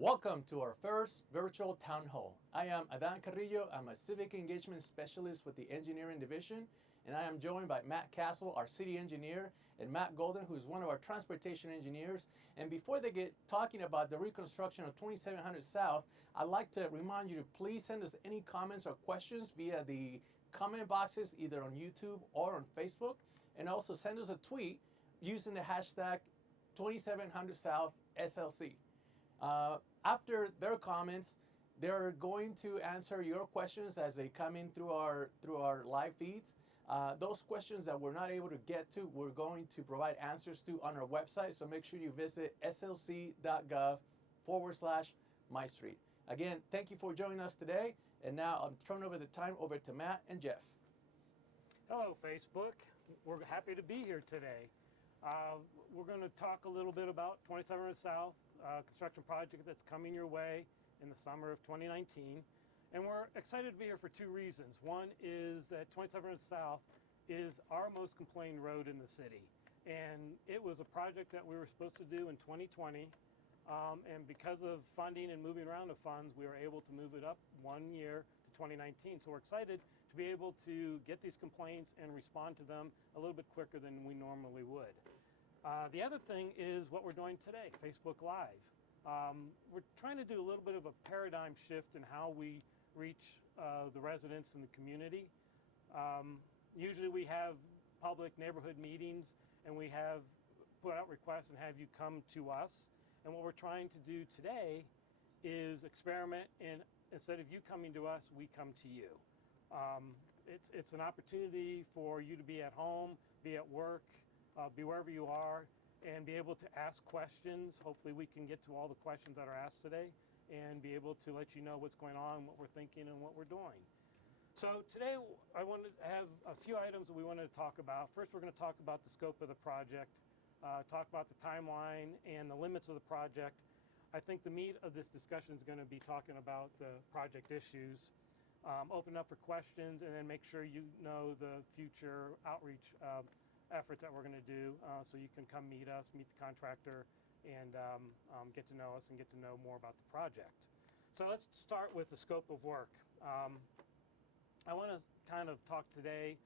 Welcome to our first virtual town hall. I am Adan Carrillo. I'm a civic engagement specialist with the engineering division, and I am joined by Matt Castle, our city engineer, and Matt Golden, who's one of our transportation engineers. And before they get talking about the reconstruction of 2700 South, I'd like to remind you to please send us any comments or questions via the comment boxes either on YouTube or on Facebook, and also send us a tweet using the hashtag 2700 South SLC. After their comments, they're going to answer your questions as they come in through our live feeds. Those questions that we're not able to get to, we're going to provide answers to on our website. So make sure you visit slc.gov/MyStreet. Again, thank you for joining us today. And now I'm turning over the time over to Matt and Jeff. Hello, Facebook. We're happy to be here today. We're going to talk a little bit about 2700 South construction project that's coming your way in the summer of 2019. And we're excited to be here for two reasons. One is that 2700 South is our most complained road in the city. And it was a project that we were supposed to do in 2020. And because of funding and moving around of funds, we were able to move it up 1 year to 2019. So we're excited to be able to get these complaints and respond to them a little bit quicker than we normally would. The other thing is what we're doing today, Facebook Live. We're trying to do a little bit of a paradigm shift in how we reach the residents in the community. Usually we have public neighborhood meetings and we have put out requests and have you come to us. And what we're trying to do today is experiment, and instead of you coming to us, we come to you. It's an opportunity for you to be at home, be at work, be wherever you are, and be able to ask questions. Hopefully we can get to all the questions that are asked today and be able to let you know what's going on, what we're thinking, and what we're doing. So today I wanted to have a few items that we wanted to talk about. First, we're going to talk about the scope of the project, talk about the timeline and the limits of the project. I think the meat of this discussion is going to be talking about the project issues, open up for questions, and then make sure you know the future outreach efforts that we're going to do, so you can come meet us, meet the contractor, and get to know us and get to know more about the project. So let's start with the scope of work. I want to kind of talk today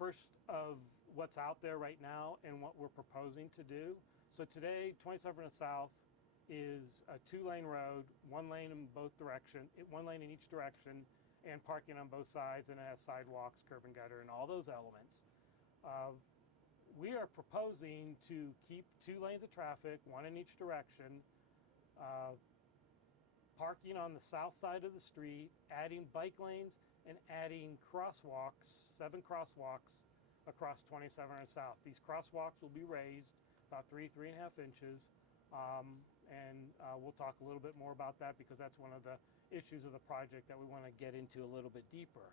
first of what's out there right now and what we're proposing to do. So today, 2700 South is a 2-lane road, 1 lane in both directions, 1 lane in each direction, and parking on both sides, and it has sidewalks, curb and gutter, and all those elements. We are proposing to keep 2 lanes of traffic, 1 in each direction, parking on the south side of the street, adding bike lanes, and adding crosswalks, 7 crosswalks across 2700 South. These crosswalks will be raised about 3.5 inches, and we'll talk a little bit more about that because that's one of the issues of the project that we want to get into a little bit deeper.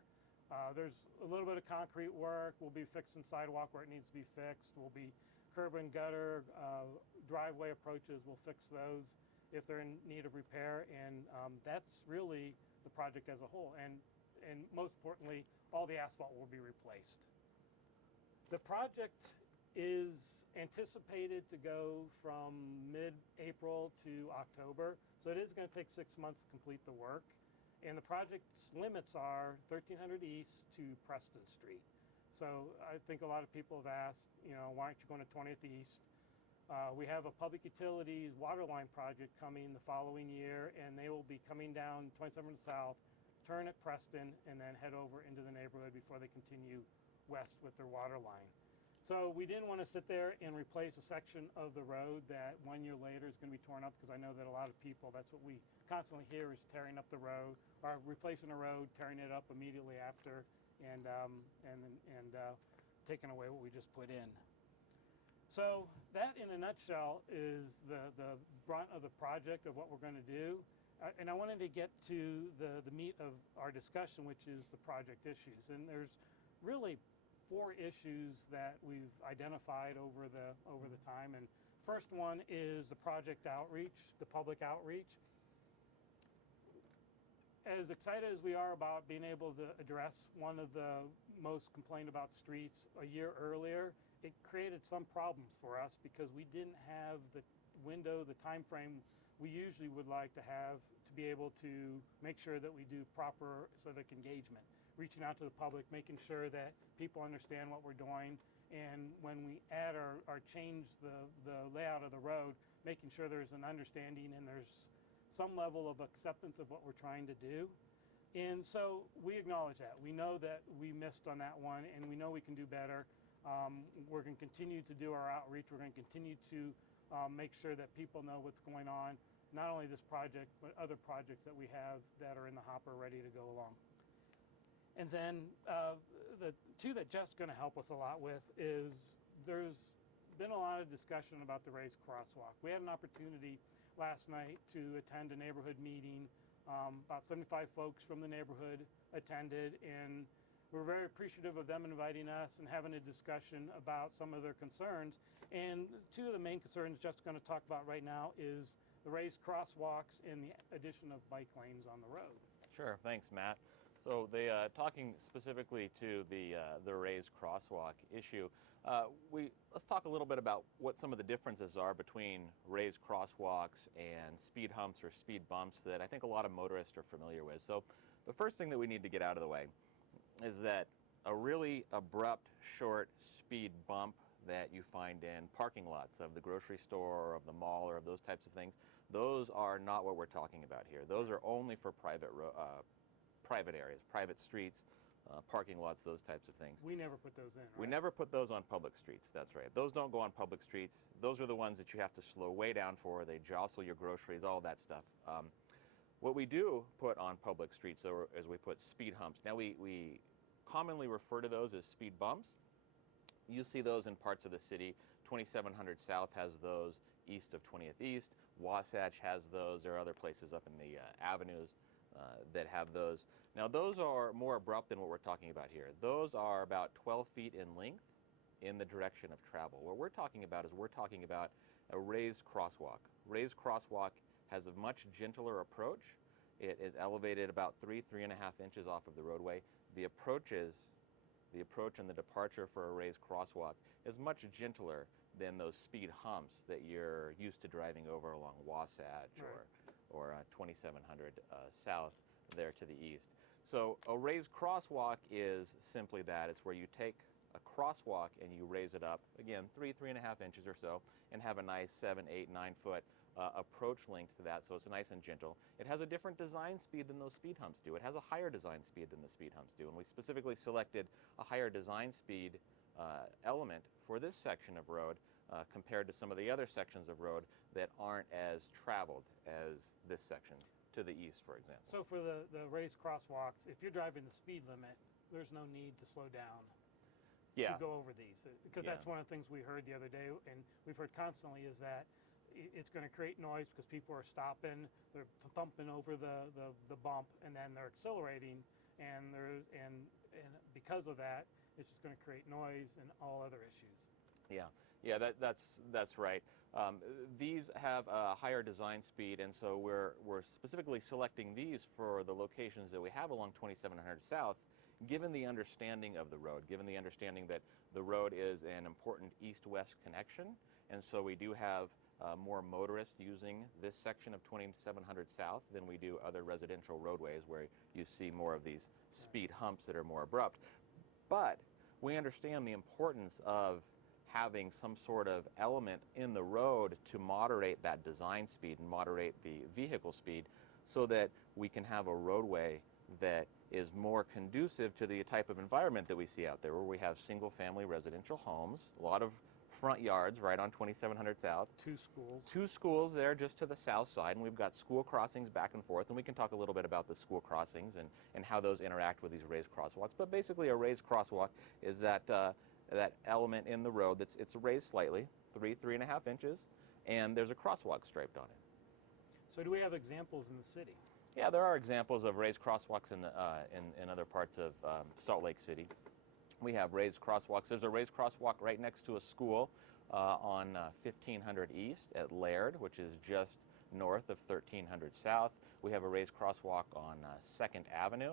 There's a little bit of concrete work. We'll be fixing sidewalk where it needs to be fixed. We'll be curb and gutter, driveway approaches. We'll fix those if they're in need of repair. And that's really the project as a whole. And most importantly, all the asphalt will be replaced. The project is anticipated to go from mid-April to October. So it is going to take 6 months to complete the work. And the project's limits are 1300 East to Preston Street. So I think a lot of people have asked, why aren't you going to 20th East? We have a public utilities water line project coming the following year, and they will be coming down 2700 South, turn at Preston, and then head over into the neighborhood before they continue west with their water line. So we didn't want to sit there and replace a section of the road that 1 year later is going to be torn up, because I know that a lot of people, that's what we constantly hear, is tearing up the road, or replacing a road, tearing it up immediately after, and taking away what we just put in. So that in a nutshell is the brunt of the project of what we're going to do. And I wanted to get to the meat of our discussion, which is the project issues. And there's really 4 issues that we've identified over the time. And first one is the project outreach, the public outreach. As excited as we are about being able to address one of the most complained about streets a year earlier, it created some problems for us because we didn't have the window, the time frame we usually would like to be able to make sure that we do proper civic engagement, reaching out to the public, making sure that people understand what we're doing, and when we add or change the layout of the road, making sure there's an understanding and there's some level of acceptance of what we're trying to do. And so we acknowledge that. We know that we missed on that one, and we know we can do better. We're going to continue to do our outreach. We're going to continue to make sure that people know what's going on, not only this project, but other projects that we have that are in the hopper ready to go along. And then the two that Jeff's going to help us a lot with is there's been a lot of discussion about the raised crosswalk. We had an opportunity last night to attend a neighborhood meeting. About 75 folks from the neighborhood attended, and we're very appreciative of them inviting us and having a discussion about some of their concerns. And two of the main concerns Jeff's going to talk about right now is the raised crosswalks and the addition of bike lanes on the road. Sure, thanks, Matt. So talking specifically to the raised crosswalk issue, let's talk a little bit about what some of the differences are between raised crosswalks and speed humps or speed bumps that I think a lot of motorists are familiar with. So the first thing that we need to get out of the way is that a really abrupt, short speed bump that you find in parking lots of the grocery store or of the mall or of those types of things, those are not what we're talking about here. Those are only for private areas, private streets, parking lots, those types of things. We never put those in, right? We never put those on public streets, that's right. Those don't go on public streets. Those are the ones that you have to slow way down for. They jostle your groceries, all that stuff. What we do put on public streets, though, is we put speed humps. Now, we commonly refer to those as speed bumps. You see those in parts of the city. 2700 South has those, east of 20th East. Wasatch has those. There are other places up in the avenues that have those. Now, those are more abrupt than what we're talking about here. Those are about 12 feet in length in the direction of travel. What we're talking about is a raised crosswalk. Raised crosswalk has a much gentler approach. It is elevated about 3.5 inches off of the roadway. The approach and the departure for a raised crosswalk is much gentler than those speed humps that you're used to driving over along Wasatch or 2700 South there to the east. So a raised crosswalk is simply that. It's where you take a crosswalk and you raise it up, again, 3.5 inches or so, and have a nice 7, 8, 9 foot approach length to that, so it's nice and gentle. It has a different design speed than those speed humps do. It has a higher design speed than the speed humps do, and we specifically selected a higher design speed element for this section of road compared to some of the other sections of road that aren't as traveled as this section to the east, for example. So for the raised crosswalks, if you're driving the speed limit, there's no need to slow down to go over these. Because that's one of the things we heard the other day, and we've heard constantly, is that it's going to create noise because people are stopping, they're thumping over the bump, and then they're accelerating, and because of that, it's just going to create noise and all other issues. Yeah, that's right. These have a higher design speed, and so we're specifically selecting these for the locations that we have along 2700 South, given the understanding of the road, given the understanding that the road is an important east-west connection, and so we do have more motorists using this section of 2700 South than we do other residential roadways where you see more of these speed humps that are more abrupt. But we understand the importance of having some sort of element in the road to moderate that design speed and moderate the vehicle speed so that we can have a roadway that is more conducive to the type of environment that we see out there, where we have single-family residential homes, a lot of front yards right on 2700 South. Two schools there just to the south side, and we've got school crossings back and forth, and we can talk a little bit about the school crossings and how those interact with these raised crosswalks. But basically a raised crosswalk is that element in the road it's raised slightly, 3.5 inches, and there's a crosswalk striped on it. So do we have examples in the city? Yeah, there are examples of raised crosswalks in other parts of Salt Lake City. We have raised crosswalks. There's a raised crosswalk right next to a school on 1500 East at Laird, which is just north of 1300 South. We have a raised crosswalk on 2nd Avenue.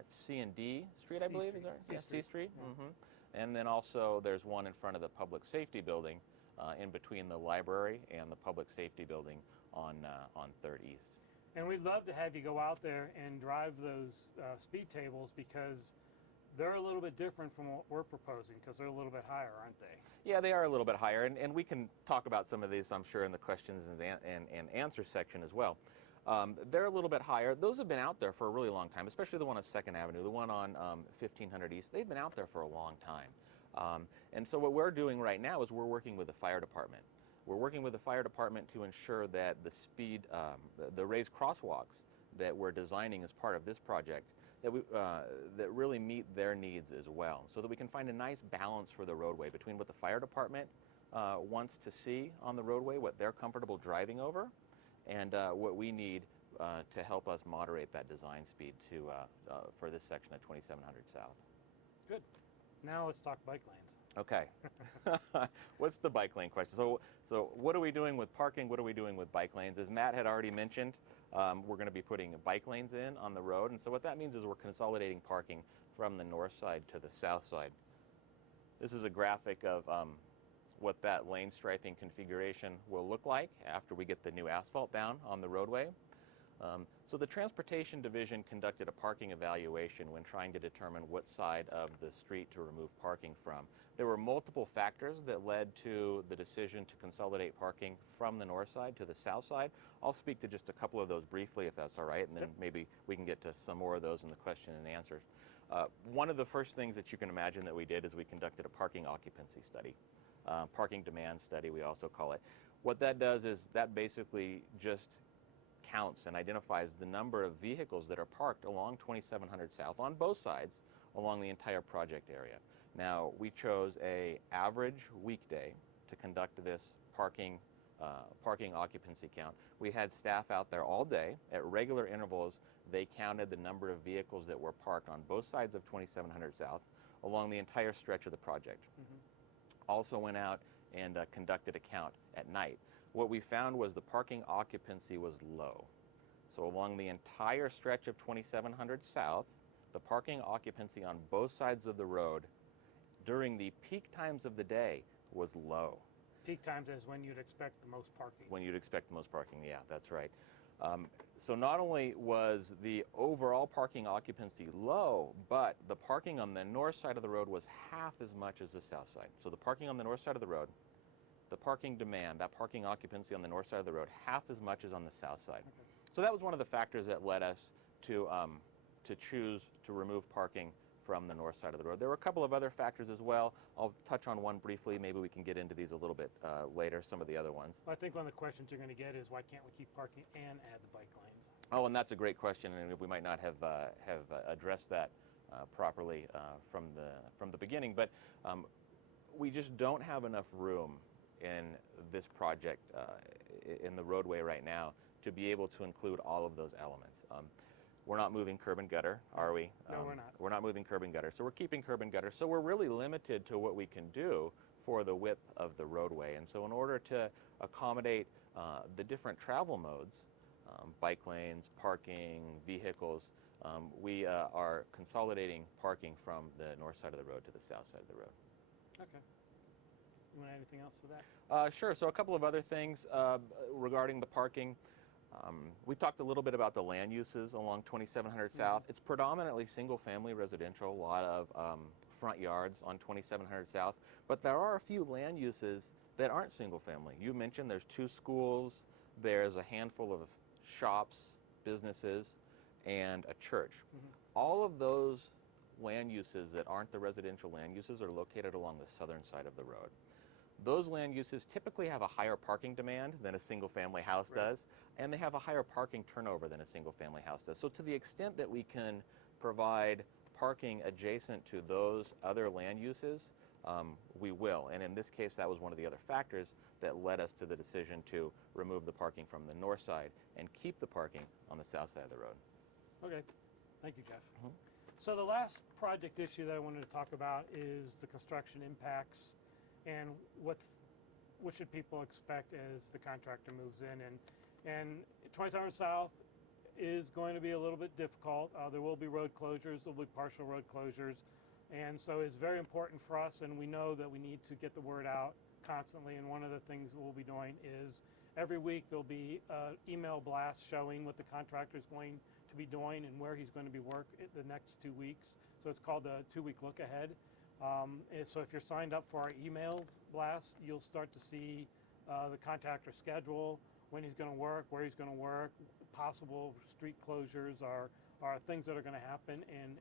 It's C&D Street, I believe, is there? Yeah, C Street. Mm-hmm. And then also there's one in front of the Public Safety Building in between the library and the Public Safety Building on 3rd East. And we'd love to have you go out there and drive those speed tables, because they're a little bit different from what we're proposing, because they're a little bit higher, aren't they? Yeah, they are a little bit higher, and we can talk about some of these, I'm sure, in the questions and answers section as well. They're a little bit higher. Those have been out there for a really long time, especially the one on 2nd Avenue, the one on 1500 East. They've been out there for a long time. And so what we're doing right now is we're working with the fire department. We're working with the fire department to ensure that the speed, the raised crosswalks that we're designing as part of this project, that really meet their needs as well, so that we can find a nice balance for the roadway between what the fire department wants to see on the roadway, what they're comfortable driving over, and what we need to help us moderate that design speed for this section of 2700 South. Good. Now let's talk bike lanes. Okay. What's the bike lane question? So what are we doing with parking? What are we doing with bike lanes? As Matt had already mentioned, we're going to be putting bike lanes in on the road. And so what that means is we're consolidating parking from the north side to the south side. This is a graphic of what that lane striping configuration will look like after we get the new asphalt down on the roadway. So the Transportation Division conducted a parking evaluation when trying to determine what side of the street to remove parking from. There were multiple factors that led to the decision to consolidate parking from the north side to the south side. I'll speak to just a couple of those briefly, if that's all right, and then maybe we can get to some more of those in the question and answers. One of the first things that you can imagine that we did is we conducted a parking occupancy study, parking demand study, we also call it. What that does is that basically just counts and identifies the number of vehicles that are parked along 2700 South on both sides along the entire project area. Now, we chose an average weekday to conduct this parking occupancy count. We had staff out there all day at regular intervals. They counted the number of vehicles that were parked on both sides of 2700 South along the entire stretch of the project. Also went out and conducted a count at night. What we found was the parking occupancy was low. So along the entire stretch of 2700 South, the parking occupancy on both sides of the road during the peak times of the day was low. Peak times is when you'd expect the most parking. When you'd expect the most parking, yeah, that's right. So not only was the overall parking occupancy low, but the parking on the north side of the road was half as much as the south side. So the parking on the north side of the road, the parking demand, that parking occupancy on the north side of the road, half as much as on the south side. Okay. So that was one of the factors that led us to choose to remove parking from the north side of the road. There were a couple of other factors as well. I'll touch on one briefly. Maybe we can get into these a little bit later, some of the other ones. Well, I think one of the questions you're going to get is, why can't we keep parking and add the bike lanes? Oh, and that's a great question, and we might not have addressed that properly from the beginning. But we just don't have enough room in this project, in the roadway right now, to be able to include all of those elements. We're not moving curb and gutter, are we? No, we're not. We're not moving curb and gutter, so we're keeping curb and gutter. So we're really limited to what we can do for the width of the roadway. And so in order to accommodate the different travel modes, bike lanes, parking, vehicles, we are consolidating parking from the north side of the road to the south side of the road. Okay. You want anything else to that? Sure. So a couple of other things regarding the parking. We talked a little bit about the land uses along 2700 South. It's predominantly single-family residential, a lot of front yards on 2700 South, but there are a few land uses that aren't single-family. You mentioned there's 2 schools, there's a handful of shops, businesses, and a church. All of those land uses that aren't the residential land uses are located along the southern side of the road. Those land uses typically have a higher parking demand than a single-family house does, and they have a higher parking turnover than a single-family house does. So to the extent that we can provide parking adjacent to those other land uses, we will. And in this case, that was one of the other factors that led us to the decision to remove the parking from the north side and keep the parking on the south side of the road. Okay. Thank you, Jeff. So the last project issue that I wanted to talk about is the construction impacts, and what should people expect as the contractor moves in. And 27 South is going to be a little bit difficult. There will be road closures, there will be partial road closures, and so it's very important for us, and we know that we need to get the word out constantly, and one of the things we'll be doing is Every week there'll be email blasts showing what the contractor is going to be doing and where he's going to be the next 2 weeks. So it's called the 2-week look ahead. So if you're signed up for our emails blast, you'll start to see the contractor schedule, when he's going to work, where he's going to work, possible street closures are things that are going to happen, and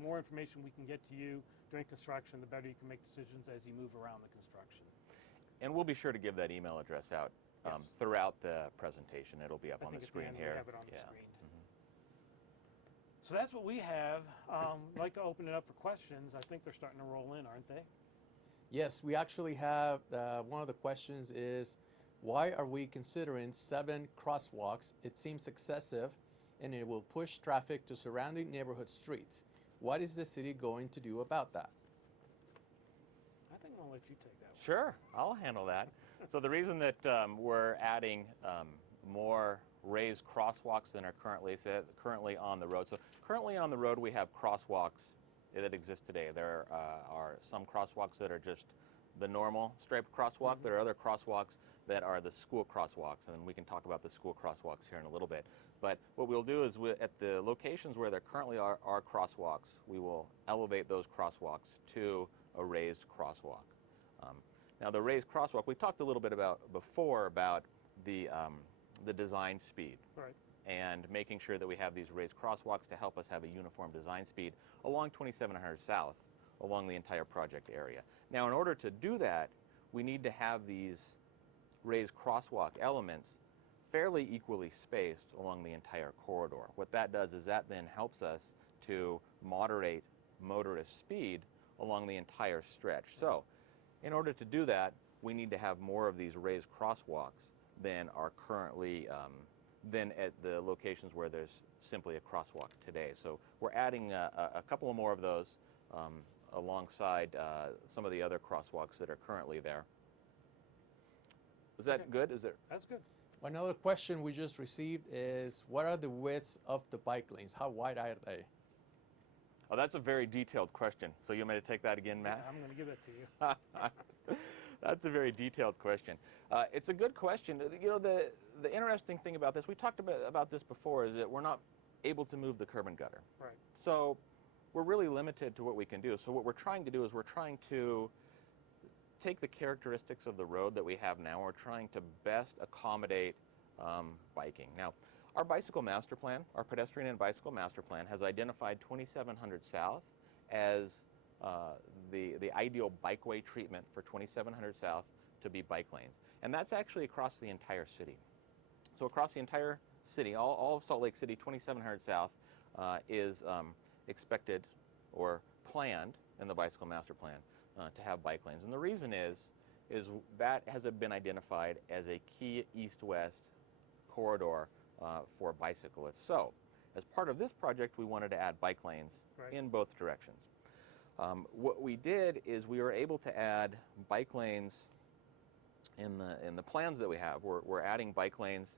more information we can get to you during construction, the better you can make decisions as you move around the construction. And we'll be sure to give that email address out Yes. throughout the presentation. It'll be up I on the think at screen end here. we have it on the Yeah. screen. So that's what we have. I'd like to open it up for questions. I think they're starting to roll in, aren't they? Yes, we actually have, one of the questions is, why are we considering 7 crosswalks? It seems excessive and it will push traffic to surrounding neighborhood streets. What is the city going to do about that? I think I'll let you take that one. Sure, I'll handle that. So the reason that we're adding more raised crosswalks than are currently on the road. So currently on the road we have crosswalks that exist today. There are some crosswalks that are just the normal striped crosswalk. There are other crosswalks that are the school crosswalks, and we can talk about the school crosswalks here in a little bit. But what we'll do is at the locations where there currently are crosswalks, we will elevate those crosswalks to a raised crosswalk. Now the raised crosswalk, we talked a little bit before about the design speed. Right. And making sure that we have these raised crosswalks to help us have a uniform design speed along 2700 South, along the entire project area. Now in order to do that, we need to have these raised crosswalk elements fairly equally spaced along the entire corridor. What that does is that then helps us to moderate motorist speed along the entire stretch. So in order to do that, we need to have more of these raised crosswalks than are currently than at the locations where there's simply a crosswalk today. So we're adding a couple more of those alongside some of the other crosswalks that are currently there. Was that good? That's good. Another question we just received is, what are the widths of the bike lanes? How wide are they? Oh, that's a very detailed question. So you want me to take that again, Matt? Yeah, I'm going to give it to you. That's a very detailed question. It's a good question. You know, the interesting thing about this, we talked about this before, is that we're not able to move the curb and gutter. Right. So we're really limited to what we can do. So what we're trying to do is we're trying to take the characteristics of the road that we have now. We're trying to best accommodate biking. Now, our bicycle master plan, our pedestrian and bicycle master plan, has identified 2700 South as the ideal bikeway treatment for 2700 South to be bike lanes. And that's actually across the entire city. So across the entire city, all of Salt Lake City, 2700 South is expected or planned in the bicycle master plan to have bike lanes. And the reason is that has been identified as a key east-west corridor for bicyclists. So as part of this project, we wanted to add bike lanes in both directions. What we did is we were able to add bike lanes in the plans that we have. We're adding bike lanes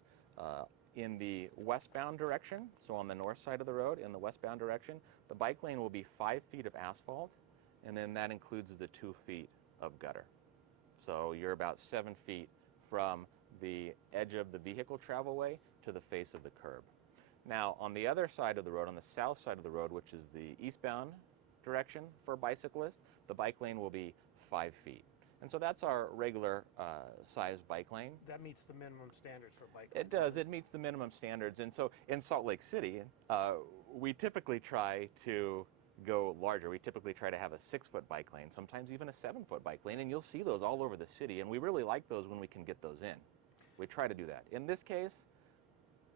in the westbound direction, so on the north side of the road in the westbound direction. The bike lane will be 5 feet of asphalt, and then that includes the 2 feet of gutter. So you're about 7 feet from the edge of the vehicle travelway to the face of the curb. Now on the other side of the road, on the south side of the road, which is the eastbound direction for bicyclists, the bike lane will be 5 feet. And so that's our regular size bike lane. That meets the minimum standards for bike It does. It meets the minimum standards. And so in Salt Lake City, we typically try to go larger. We typically try to have a 6-foot bike lane, sometimes even a 7-foot bike lane, and you'll see those all over the city, and we really like those when we can get those in. We try to do that. In this case,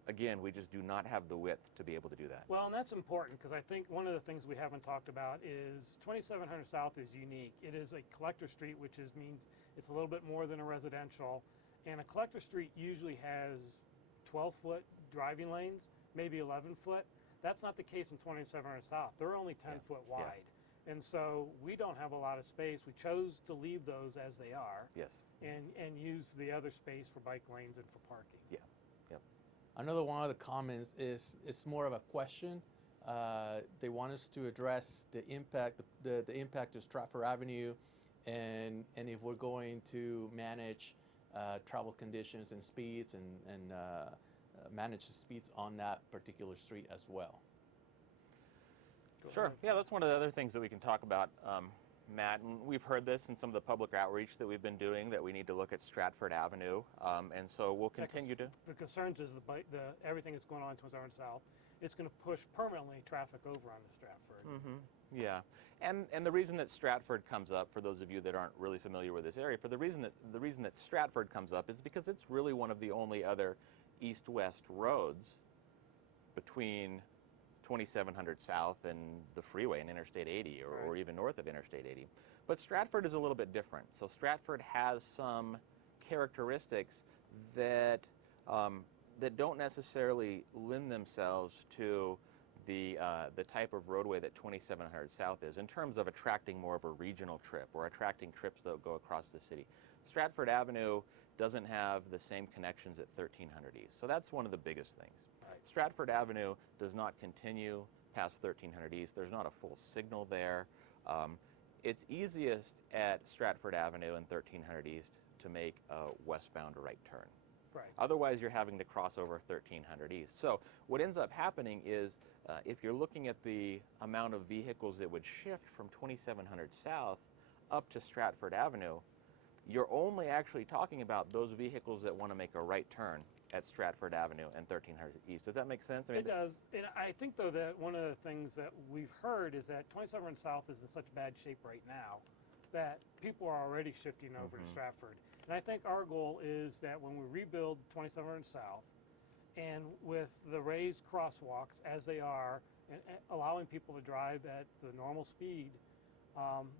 again, we just do not have the width to be able to do that. Well, and that's important because I think one of the things we haven't talked about is 2700 South is unique. It is a collector street, which means it's a little bit more than a residential. And a collector street usually has 12-foot driving lanes, maybe 11-foot. That's not the case in 2700 South. They're only 10-foot wide. Yeah. And so we don't have a lot of space. We chose to leave those as they are. Yes. And use the other space for bike lanes and for parking. Yeah. Yep. Another one of the comments is it's more of a question. They want us to address the impact, the impact of Stratford Avenue, and if we're going to manage travel conditions and speeds and manage the speeds on that particular street as well. Sure. Yeah, that's one of the other things that we can talk about, Matt. And we've heard this in some of the public outreach that we've been doing, that we need to look at Stratford Avenue. And so we'll continue to. The concerns is everything that's going on in 27th South. It's going to push permanently traffic over onto Stratford. Mm-hmm. Yeah. And the reason that Stratford comes up, for those of you that aren't really familiar with this area, the reason that Stratford comes up is because it's really one of the only other east-west roads between 2700 South and the freeway and Interstate 80, or even north of Interstate 80. But Stratford is a little bit different. So Stratford has some characteristics that that don't necessarily lend themselves to the type of roadway that 2700 South is, in terms of attracting more of a regional trip or attracting trips that go across the city. Stratford Avenue doesn't have the same connections at 1300 East. So that's one of the biggest things. Stratford Avenue does not continue past 1300 East. There's not a full signal there. It's easiest at Stratford Avenue and 1300 East to make a westbound right turn. Right. Otherwise, you're having to cross over 1300 East. So what ends up happening is, if you're looking at the amount of vehicles that would shift from 2700 South up to Stratford Avenue, you're only actually talking about those vehicles that want to make a right turn at Stratford Avenue and 1300 East. Does that make sense? I mean, it does. And I think, though, that one of the things that we've heard is that 2700 South is in such bad shape right now that people are already shifting over to Stratford. And I think our goal is that when we rebuild 2700 South, and with the raised crosswalks as they are, and allowing people to drive at the normal speed,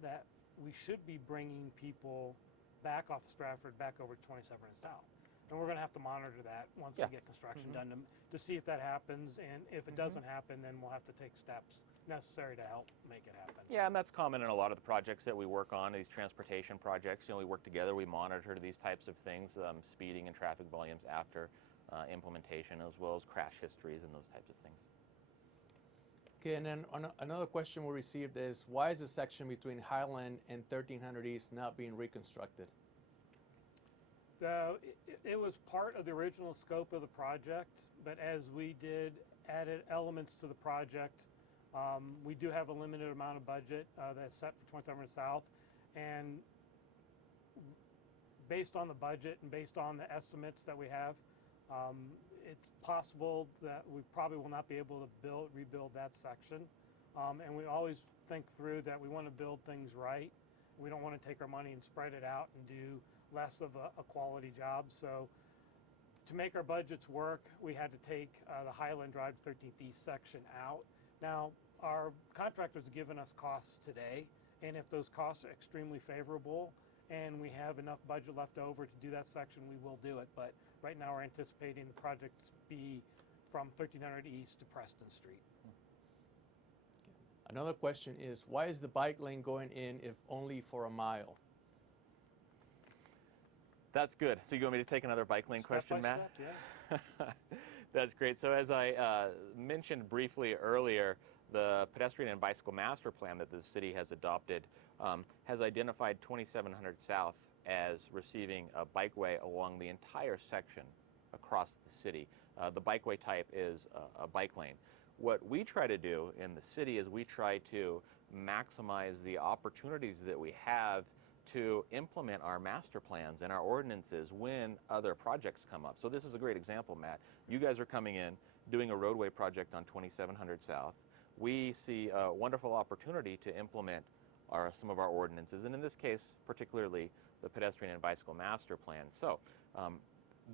that we should be bringing people back off of Stratford back over to 2700 South. And we're going to have to monitor that once we get construction done to see if that happens. And if it doesn't happen, then we'll have to take steps necessary to help make it happen. Yeah, and that's common in a lot of the projects that we work on, these transportation projects. You know, we work together, we monitor these types of things, speeding and traffic volumes after implementation, as well as crash histories and those types of things. Okay, and then another question we received is, why is the section between Highland and 1300 East not being reconstructed? It was part of the original scope of the project, but as we added elements to the project, we do have a limited amount of budget that's set for 2700 South, and based on the budget and based on the estimates that we have, it's possible that we probably will not be able to rebuild that section. And we always think through that we want to build things right. We don't want to take our money and spread it out and do less of a quality job. So to make our budgets work, we had to take the Highland Drive 13th East section out. Now, our contractors have given us costs today, and if those costs are extremely favorable and we have enough budget left over to do that section, we will do it. But right now we're anticipating the project to be from 1300 East to Preston Street. Another question is, why is the bike lane going in if only for a mile? That's good. So you want me to take another bike lane question, Matt? Step, yeah. That's great. So as I mentioned briefly earlier, the pedestrian and bicycle master plan that the city has adopted has identified 2700 South as receiving a bikeway along the entire section across the city. The bikeway type is a bike lane. What we try to do in the city is we try to maximize the opportunities that we have to implement our master plans and our ordinances when other projects come up. So this is a great example, Matt. You guys are coming in, doing a roadway project on 2700 South. We see a wonderful opportunity to implement some of our ordinances, and in this case, particularly the pedestrian and bicycle master plan. So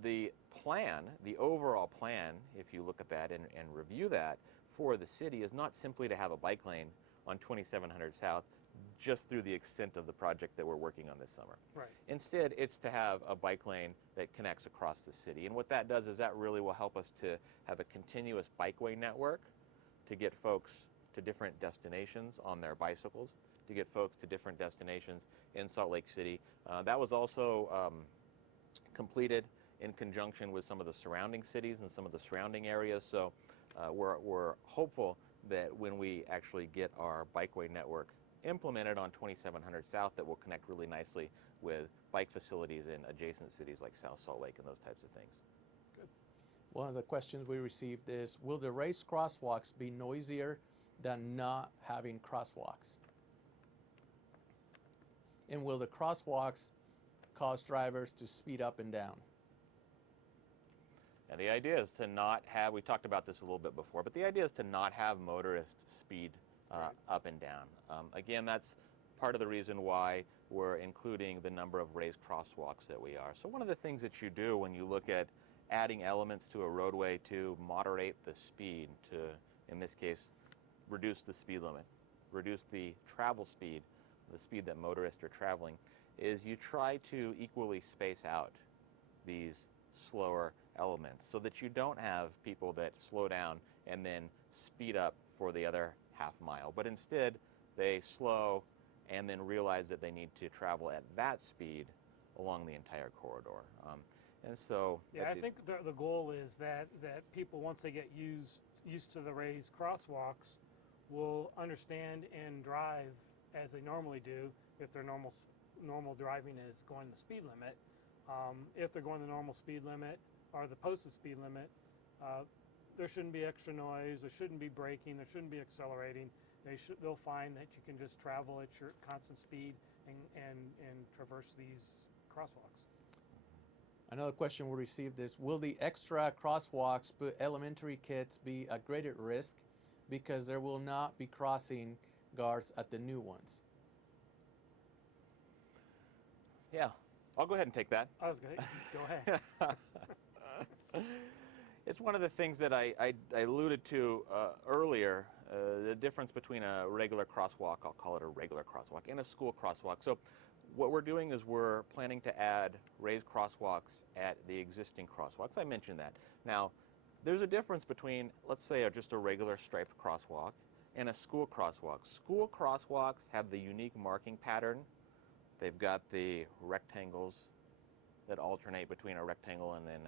the plan, the overall plan, if you look at that and review that for the city, is not simply to have a bike lane on 2700 South just through the extent of the project that we're working on this summer. Right. Instead, it's to have a bike lane that connects across the city. And what that does is that really will help us to have a continuous bikeway network to get folks to different destinations on their bicycles, to get folks to different destinations in Salt Lake City. That was also completed in conjunction with some of the surrounding cities and some of the surrounding areas. So we're hopeful that when we actually get our bikeway network implemented on 2700 South that will connect really nicely with bike facilities in adjacent cities like South Salt Lake and those types of things. Good. One of the questions we received is, will the raised crosswalks be noisier than not having crosswalks? And will the crosswalks cause drivers to speed up and down? And the idea is to not have, we talked about this a little bit before, but the idea is to not have motorists speed up and down. Again, that's part of the reason why we're including the number of raised crosswalks that we are. So one of the things that you do when you look at adding elements to a roadway to moderate the speed, to, in this case, reduce the speed limit, reduce the travel speed, the speed that motorists are traveling, is you try to equally space out these slower elements so that you don't have people that slow down and then speed up for the other half mile, but instead they slow and then realize that they need to travel at that speed along the entire corridor. And so yeah, I think the goal is that people, once they get used to the raised crosswalks, will understand and drive as they normally do if their normal driving is going the speed limit. If they're going the normal speed limit or the posted speed limit, there shouldn't be extra noise, there shouldn't be braking, there shouldn't be accelerating. They'll find that you can just travel at your constant speed and traverse these crosswalks. Another question we received is, will the extra crosswalks put elementary kids be at greater risk because there will not be crossing guards at the new ones? Yeah, I'll go ahead and take that. I was going to go ahead. It's one of the things that I alluded to earlier, the difference between a regular crosswalk, I'll call it a regular crosswalk, and a school crosswalk. So what we're doing is we're planning to add raised crosswalks at the existing crosswalks. I mentioned that. Now, there's a difference between, let's say, just a regular striped crosswalk and a school crosswalk. School crosswalks have the unique marking pattern. They've got the rectangles that alternate between a rectangle and then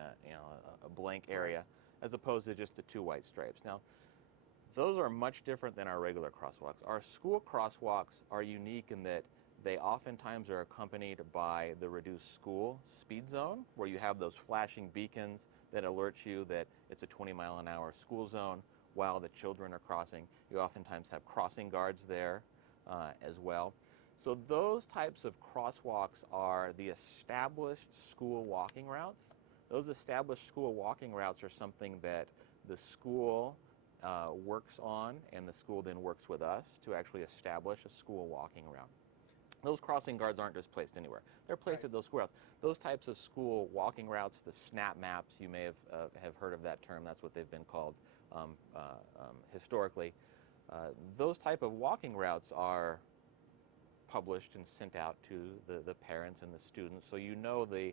a blank area, as opposed to just the two white stripes. Now, those are much different than our regular crosswalks. Our school crosswalks are unique in that they oftentimes are accompanied by the reduced school speed zone, where you have those flashing beacons that alert you that it's a 20-mile-an-hour school zone while the children are crossing. You oftentimes have crossing guards there as well. So those types of crosswalks are the established school walking routes. Those established school walking routes are something that the school works on, and the school then works with us to actually establish a school walking route. Those crossing guards aren't just placed anywhere. They're placed at those school routes. Those types of school walking routes, the snap maps, you may have heard of that term. That's what they've been called historically. Those type of walking routes are published and sent out to the parents and the students, so you know the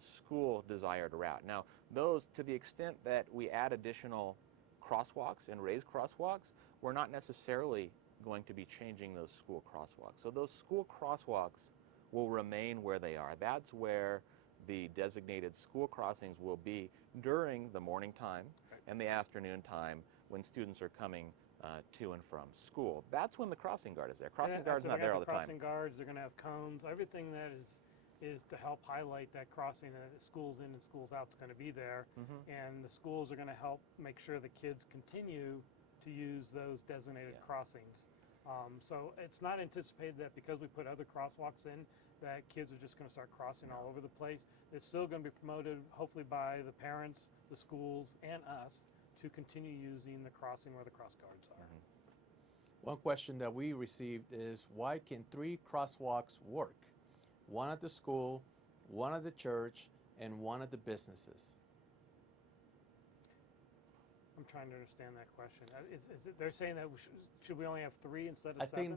school desired route. Now, those, to the extent that we add additional crosswalks and raised crosswalks, we're not necessarily going to be changing those school crosswalks. So those school crosswalks will remain where they are. That's where the designated school crossings will be during the morning time and the afternoon time when students are coming to and from school. That's when the crossing guard is there. Crossing guard's not there all the time. Crossing guards, they're going to have cones, everything that is to help highlight that crossing, that schools in and schools out is going to be there. And the schools are going to help make sure the kids continue to use those designated crossings. So it's not anticipated that because we put other crosswalks in that kids are just going to start crossing all over the place. It's still going to be promoted, hopefully, by the parents, the schools, and us to continue using the crossing where the cross guards are. One question that we received is, why can 3 crosswalks work? One at the school, one at the church, and one at the businesses. I'm trying to understand that question. They're saying that should we only have 3 instead of 7? I think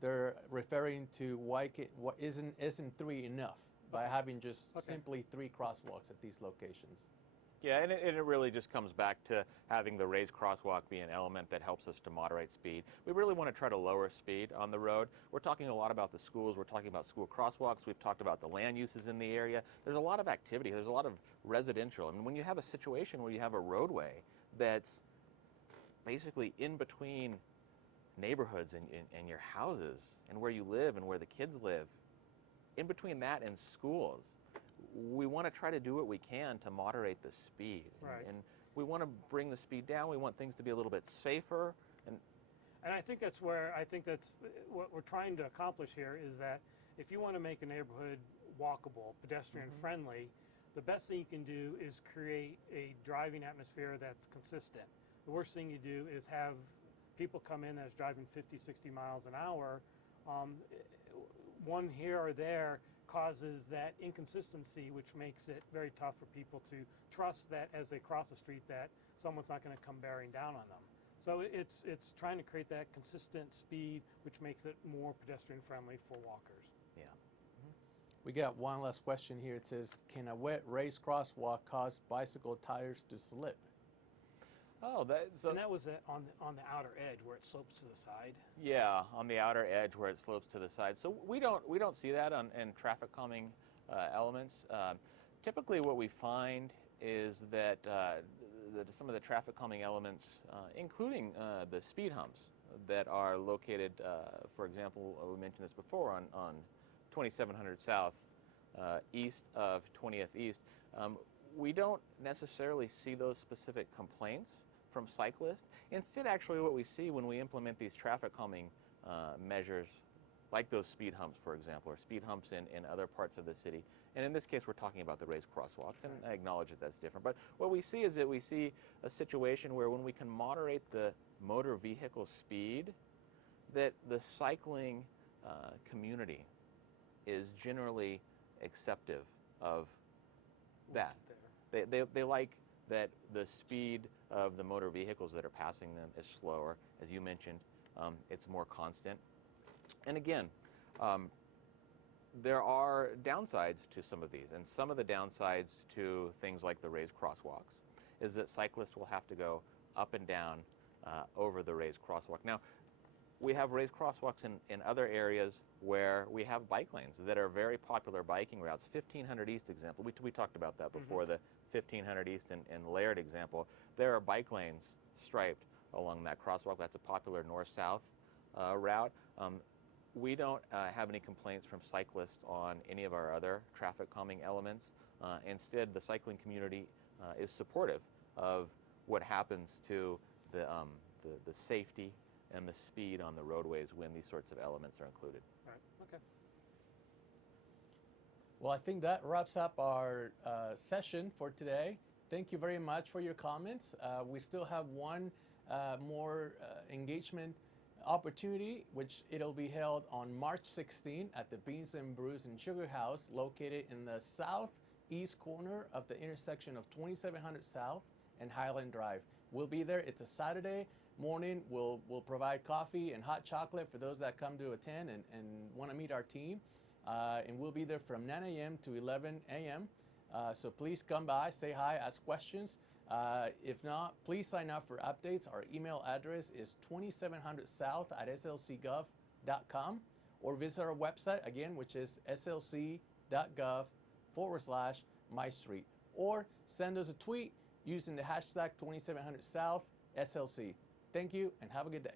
they're referring to why isn't 3 enough by having just simply 3 crosswalks at these locations. Yeah, and it really just comes back to having the raised crosswalk be an element that helps us to moderate speed. We really want to try to lower speed on the road. We're talking a lot about the schools. We're talking about school crosswalks. We've talked about the land uses in the area. There's a lot of activity. There's a lot of residential. I mean, when you have a situation where you have a roadway that's basically in between neighborhoods and your houses and where you live and where the kids live. In between that and schools, we want to try to do what we can to moderate the speed. Right. And we want to bring the speed down. We want things to be a little bit safer. And I think that's what we're trying to accomplish here, is that if you want to make a neighborhood walkable, pedestrian friendly, the best thing you can do is create a driving atmosphere that's consistent. The worst thing you do is have people come in that's driving 50, 60 miles an hour. One here or there causes that inconsistency, which makes it very tough for people to trust that as they cross the street that someone's not going to come bearing down on them. So it's trying to create that consistent speed, which makes it more pedestrian friendly for walkers. Yeah. We got one last question here. It says, can a wet raised crosswalk cause bicycle tires to slip? Oh, and that was on the outer edge where it slopes to the side. Yeah, on the outer edge where it slopes to the side. So we don't see that in traffic calming elements. Typically, what we find is that some of the traffic calming elements, including the speed humps that are located, for example, we mentioned this before, on 2700 South, east of 20th East. We don't necessarily see those specific complaints from cyclists. Instead, actually, what we see when we implement these traffic calming measures, like those speed humps, for example, or speed humps in other parts of the city, and in this case, we're talking about the raised crosswalks, and I acknowledge that that's different. But what we see is that we see a situation where when we can moderate the motor vehicle speed, that the cycling community is generally acceptive of that. They like that the speed of the motor vehicles that are passing them is slower. As you mentioned, it's more constant. And again, there are downsides to some of these. And some of the downsides to things like the raised crosswalks is that cyclists will have to go up and down over the raised crosswalk. Now, we have raised crosswalks in other areas where we have bike lanes that are very popular biking routes. 1500 East example, we talked about that before, the 1500 East and Laird example. There are bike lanes striped along that crosswalk. That's a popular north-south route. We don't have any complaints from cyclists on any of our other traffic calming elements. Instead, the cycling community is supportive of what happens to the safety and the speed on the roadways when these sorts of elements are included. Right. Okay. Well, I think that wraps up our session for today. Thank you very much for your comments. We still have one more engagement opportunity, which it'll be held on March 16 at the Beans and Brews and Sugar House, located in the southeast corner of the intersection of 2700 South and Highland Drive. We'll be there. It's a Saturday morning. We'll provide coffee and hot chocolate for those that come to attend and want to meet our team. And we'll be there from 9 a.m. to 11 a.m. So please come by, say hi, ask questions. If not, please sign up for updates. Our email address is 2700south@slcgov.com, or visit our website again, which is slc.gov/MyStreet, or send us a tweet using the hashtag 2700SouthSLC. Thank you and have a good day.